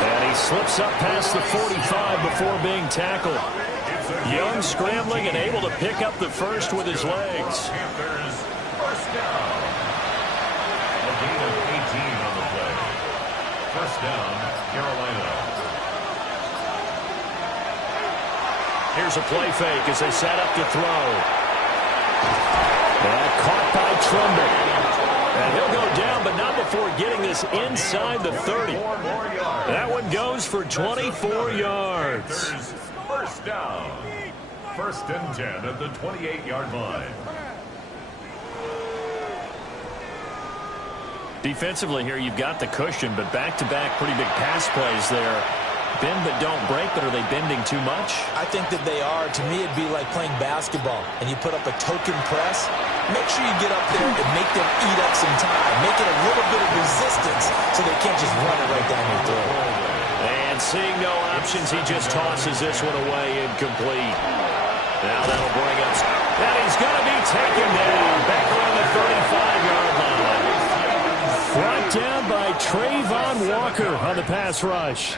And he slips up past the 45 before being tackled. Young scrambling and able to pick up the first with his legs. Panthers first down. A gain of 18 on the play. First down, Carolina. Here's a play fake as they set up to throw. And caught by Trumbull. And he'll go down, but not before getting this inside the 30. That one goes for 24 yards. First down. First and 10 at the 28-yard line. Defensively here, you've got the cushion, but back-to-back pretty big pass plays there. Bend but don't break, but are they bending too much? I think that they are. To me, it'd be like playing basketball, and you put up a token press. Make sure you get up there and make them eat up some time. Make it a little bit of resistance so they can't just run it right down your throat. And seeing no options, he just tosses this one away incomplete. Now that'll bring us. And he's going to be taken down back around the 35-yard line. Brought down by Trayvon Walker on the pass rush.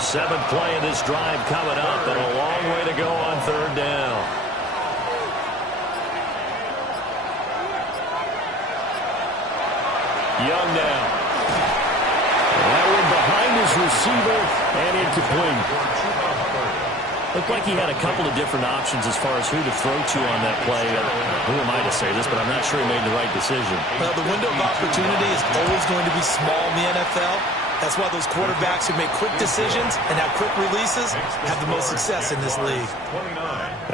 7th play of this drive coming up, and a long way to go on 3rd down. Young now. That one behind his receiver and incomplete. Looked like he had a couple of different options as far as who to throw to on that play. Who am I to say this, but I'm not sure he made the right decision. Well, the window of opportunity is always going to be small in the NFL. That's why those quarterbacks who make quick decisions and have quick releases have the most success in this league.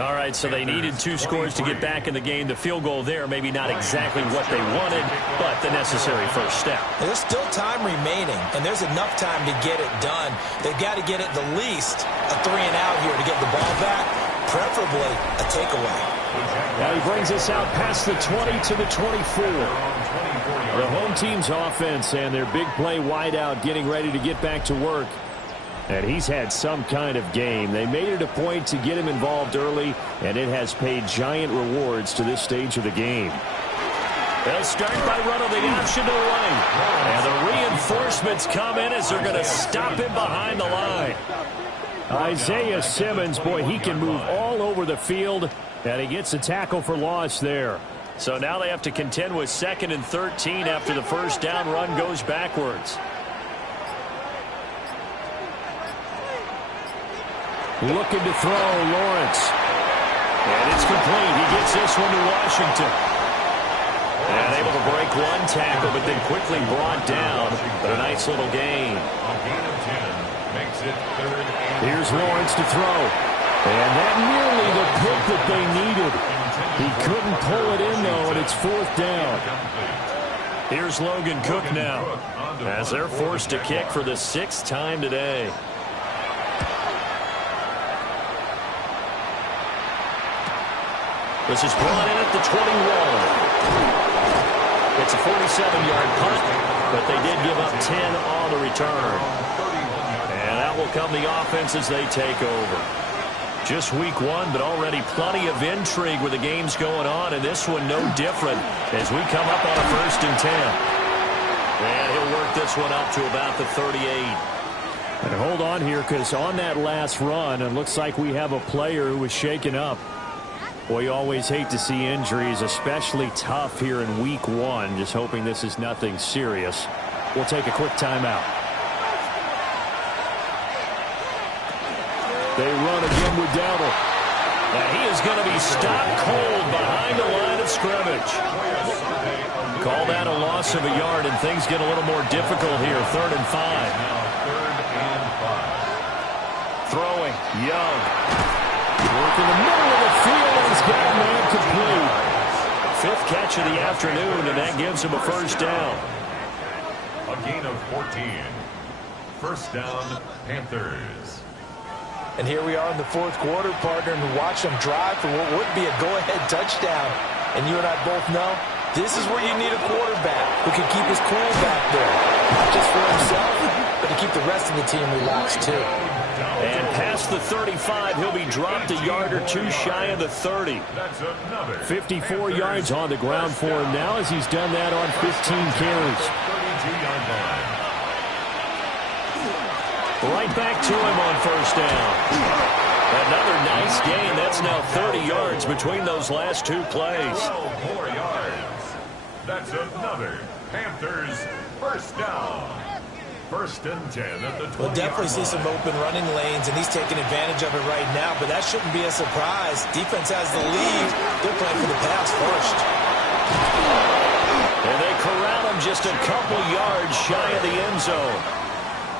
All right, so they needed 2 scores to get back in the game. The field goal there, maybe not exactly what they wanted, but the necessary first step. There's still time remaining, and there's enough time to get it done. They've got to get at the least a 3-and-out here to get the ball back, preferably a takeaway. Now he brings us out past the 20 to the 24. The home team's offense and their big play wideout getting ready to get back to work. And he's had some kind of game. They made it a point to get him involved early, and it has paid giant rewards to this stage of the game. They'll start by running the option to the right. And the reinforcements come in as they're going to stop him behind the line. Isaiah Simmons, boy, he can move all over the field, and he gets a tackle for loss there. So now they have to contend with 2nd and 13 after the first down run goes backwards. Looking to throw, Lawrence. And it's complete. He gets this one to Washington. And able to break one tackle, but then quickly brought down. But a nice little gain. Here's Lawrence to throw. And that nearly the pick that they needed. He couldn't pull it in, though, and it's 4th down. Here's Logan Cook now, as they're forced to kick for the 6th time today. This is brought in at the 21. It's a 47-yard punt, but they did give up 10 on the return. And out will come the offense as they take over. Just week 1, but already plenty of intrigue with the games going on, and this one no different as we come up on a 1st and 10. And he'll work this one up to about the 38. And hold on here, because on that last run, it looks like we have a player who was shaken up. Boy, you always hate to see injuries, especially tough here in week 1. Just hoping this is nothing serious. We'll take a quick timeout. They run again with Dowdle. And he is going to be stopped cold behind the line of scrimmage. Call that a loss of a yard, and things get a little more difficult here. 3rd and 5. Throwing. Young. Work in the middle of the field, and he's got a man complete. Fifth catch of the afternoon, and that gives him a first down. A gain of 14. First down, Panthers. And here we are in the fourth quarter, partner, and watch them drive for what would be a go-ahead touchdown. And you and I both know this is where you need a quarterback who can keep his cool back there. Not just for himself, but to keep the rest of the team relaxed, too. And past the 35, he'll be dropped a yard or two shy of the 30. 54 yards on the ground for him now as he's done that on 15 carries. 32-yard line. Right back to him on first down. Another nice gain. That's now 30 yards between those last two plays. 12 more yards. That's another Panthers first down. First and 10 at the 20. We'll definitely see some open running lanes, and he's taking advantage of it right now, but that shouldn't be a surprise. Defense has the lead. They're playing for the pass first. And they corral him just a couple yards shy of the end zone.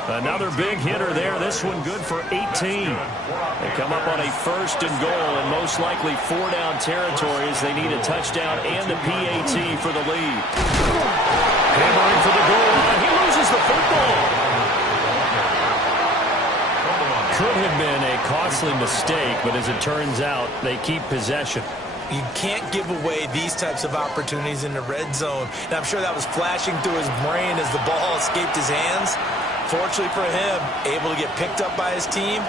Another big hitter there. This one good for 18. They come up on a first and goal, and most likely 4-down territory as they need a touchdown and a PAT for the lead. Hammering for the goal line. He loses the football. Could have been a costly mistake, but as it turns out, they keep possession. You can't give away these types of opportunities in the red zone. And I'm sure that was flashing through his brain as the ball escaped his hands. Fortunately for him, able to get picked up by his team,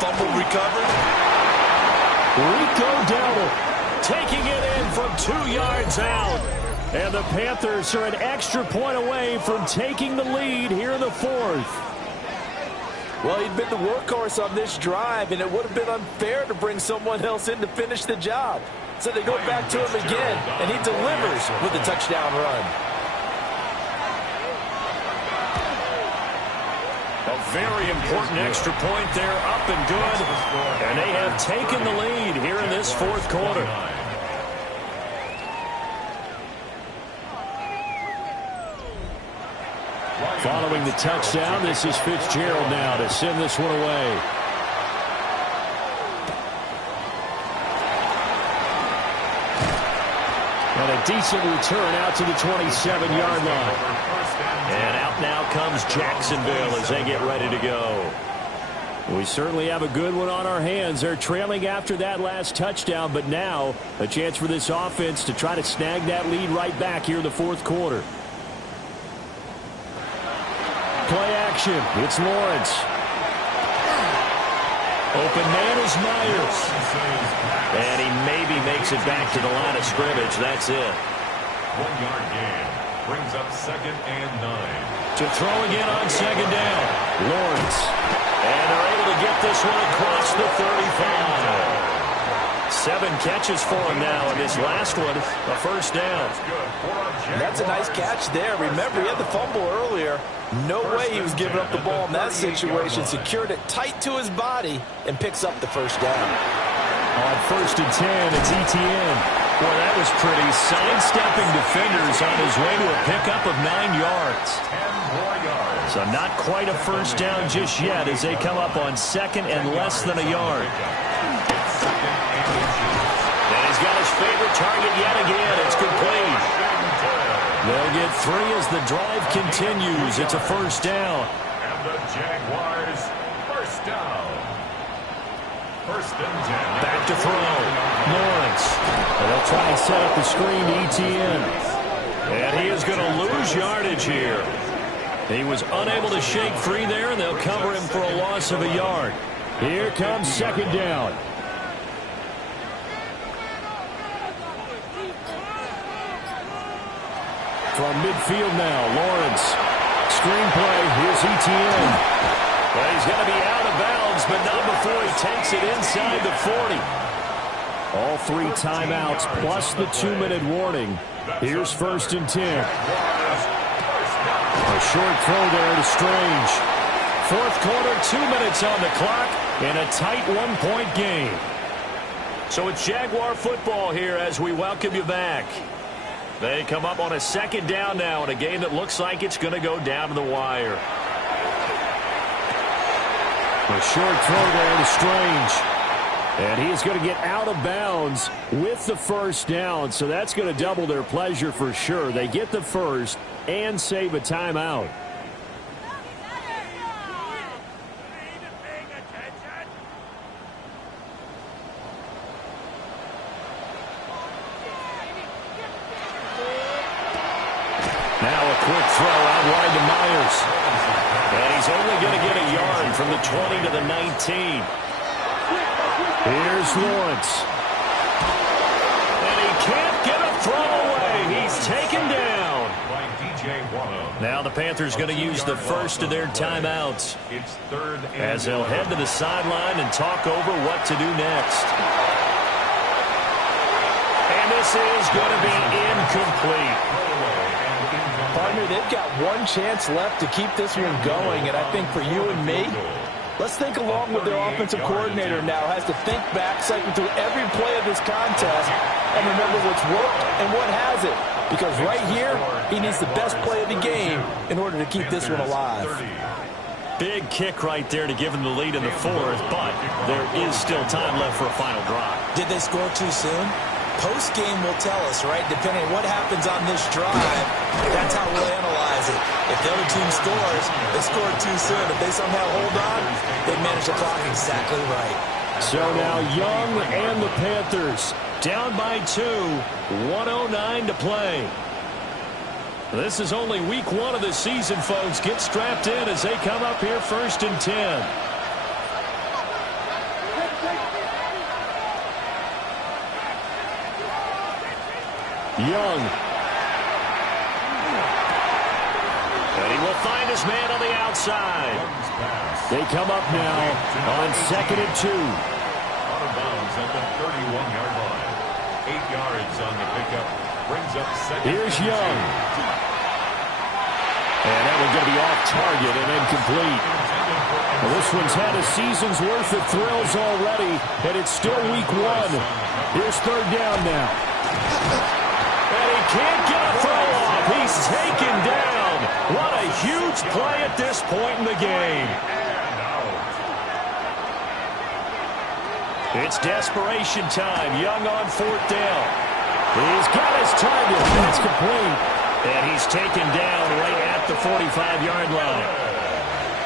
fumble recovered. Rico Dowdle taking it in from 2 yards out. And the Panthers are an extra point away from taking the lead here in the fourth. Well, he'd been the workhorse on this drive, and it would have been unfair to bring someone else in to finish the job. So they go back to him again, and he delivers with a touchdown run. A very important extra point there, up and good. And they have taken the lead here in this fourth quarter. Following the touchdown, this is Fitzgerald now to send this one away. And a decent return out to the 27-yard line. And out now comes Jacksonville as they get ready to go. We certainly have a good one on our hands. They're trailing after that last touchdown, but now a chance for this offense to try to snag that lead right back here in the fourth quarter. Play action. It's Lawrence. Open man is Myers. And he maybe makes it back to the line of scrimmage. That's it. 1-yard gain. Brings up 2nd and 9. To throw again on second down. Lawrence. And they're able to get this one across the 35. 7 catches for him now, and this last one, a first down. That's a nice catch there. Remember, he had the fumble earlier. No way he was giving up the ball in that situation. Secured it tight to his body and picks up the first down. On first and 10, it's ETN. Boy, that was pretty. Sidestepping defenders on his way to a pickup of 9 yards. 10 more yards. So not quite a first down just yet as they come up on second and less than a yard. And he's got his favorite target yet again. It's complete. They'll get 3 as the drive continues. It's a first down. And the Jaguars first down. First and 10. Back to throw. Lawrence. And they'll try and set up the screen to ETN. And he is going to lose yardage here. He was unable to shake free there, and they'll cover him for a loss of a yard. Here comes second down. From midfield now, Lawrence. Screen play, here's ETN. Well, he's going to be out of bounds, but not before he takes it inside the 40. All 3 timeouts plus the 2-minute warning. Here's first and 10. A short throw there to Strange. Fourth quarter, 2 minutes on the clock, and a tight 1-point game. So it's Jaguar football here as we welcome you back. They come up on a second down now in a game that looks like it's going to go down to the wire. A short throw there to Strange. And he is going to get out of bounds with the first down. So that's going to double their pleasure for sure. They get the first and save a timeout. Now a quick throw out wide to Myers. And he's only going to get a yard from the 20 to the 19. Here's Lawrence. And he can't get a throw away. He's taken down. Now the Panthers going to use the first of their timeouts as they'll head to the sideline and talk over what to do next. And this is going to be incomplete. Partner, they've got one chance left to keep this one going, and I think for you and me, let's think along with their offensive coordinator now. Has to think back, cycle through every play of this contest, and remember what's worked and what hasn't. Because right here, he needs the best play of the game in order to keep this one alive. Big kick right there to give him the lead in the fourth, but there is still time left for a final drive. Did they score too soon? Post-game will tell us, right? Depending on what happens on this drive, that's how we'll analyze it. If the other team scores, they scored too soon. If they somehow hold on, they manage the clock exactly right. So now Young and the Panthers down by 2, 1:09 to play. This is only week 1 of the season, folks. Get strapped in as they come up here 1st and 10. Young. And he will find his man on the outside. They come up now on 2nd and 2. Out of bounds at the 31-yard line. 8 yards on the pickup. Brings up 2nd. Here's Young. And that one's going to be off target and incomplete. Well, this one's had a season's worth of thrills already, and it's still week 1. Here's 3rd down now. And he can't get a throw off. He's taken down. What a huge play at this point in the game. It's desperation time. Young on 4th down. He's got his target. That's complete. And he's taken down right at the 45-yard line.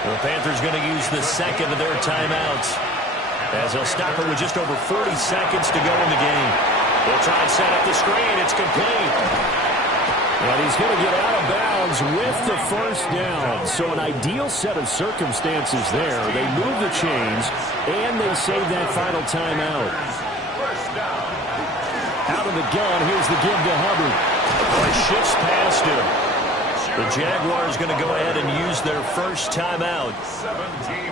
The Panthers going to use the second of their timeouts as they'll stop it with just over 40 seconds to go in the game. They'll try and set up the screen. It's complete. And he's going to get out of bounds with the first down. So an ideal set of circumstances there. They move the chains, and they save that final timeout. Out of the gun, here's the give to Hubbard. Shifts past him. The Jaguars going to go ahead and use their first timeout.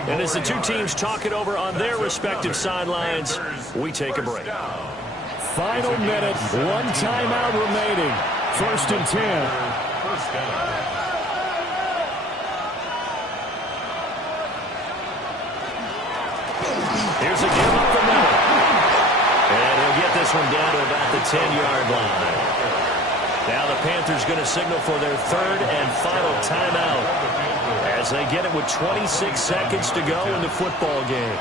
And as the two teams talk it over on their respective sidelines, we take a break. Final minute, 1 timeout remaining. 1st and 10. Here's a give up the middle. And he'll get this one down to about the 10-yard line. Now the Panthers going to signal for their 3rd and final timeout as they get it with 26 seconds to go in the football game.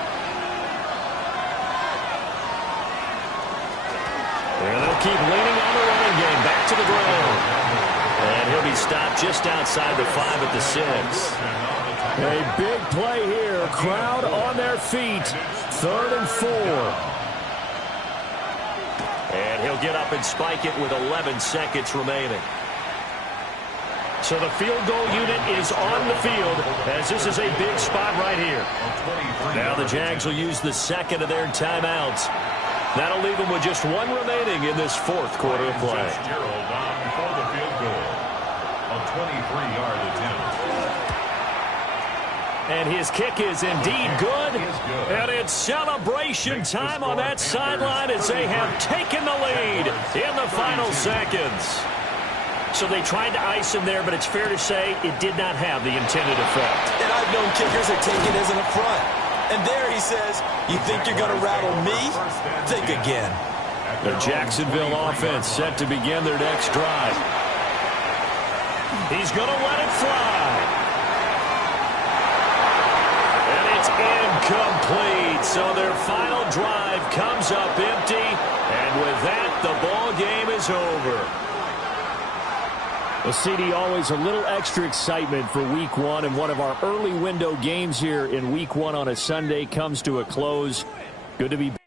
And they'll keep leaning on the running game. Back to the ground. And he'll be stopped just outside the 5 at the 6. A big play here. Crowd on their feet. 3rd and 4. And he'll get up and spike it with 11 seconds remaining. So the field goal unit is on the field as this is a big spot right here. Now the Jags will use the second of their timeouts. That'll leave them with just 1 remaining in this 4th quarter of play. Gerald on for the field goal. A 23-yard attempt. And his kick is indeed good. And it's celebration time on that sideline as they have taken the lead in the final seconds. So they tried to ice him there, but it's fair to say it did not have the intended effect. And I've known kickers that take it as an affront. And there he says, you think you're going to rattle me? Think again. The Jacksonville offense set to begin their next drive. He's going to let it fly. And it's Incomplete. So their final drive comes up empty. And with that, the ball game is over. Well, CD, always a little extra excitement for Week 1. And one of our early window games here in Week 1 on a Sunday comes to a close. Good to be back.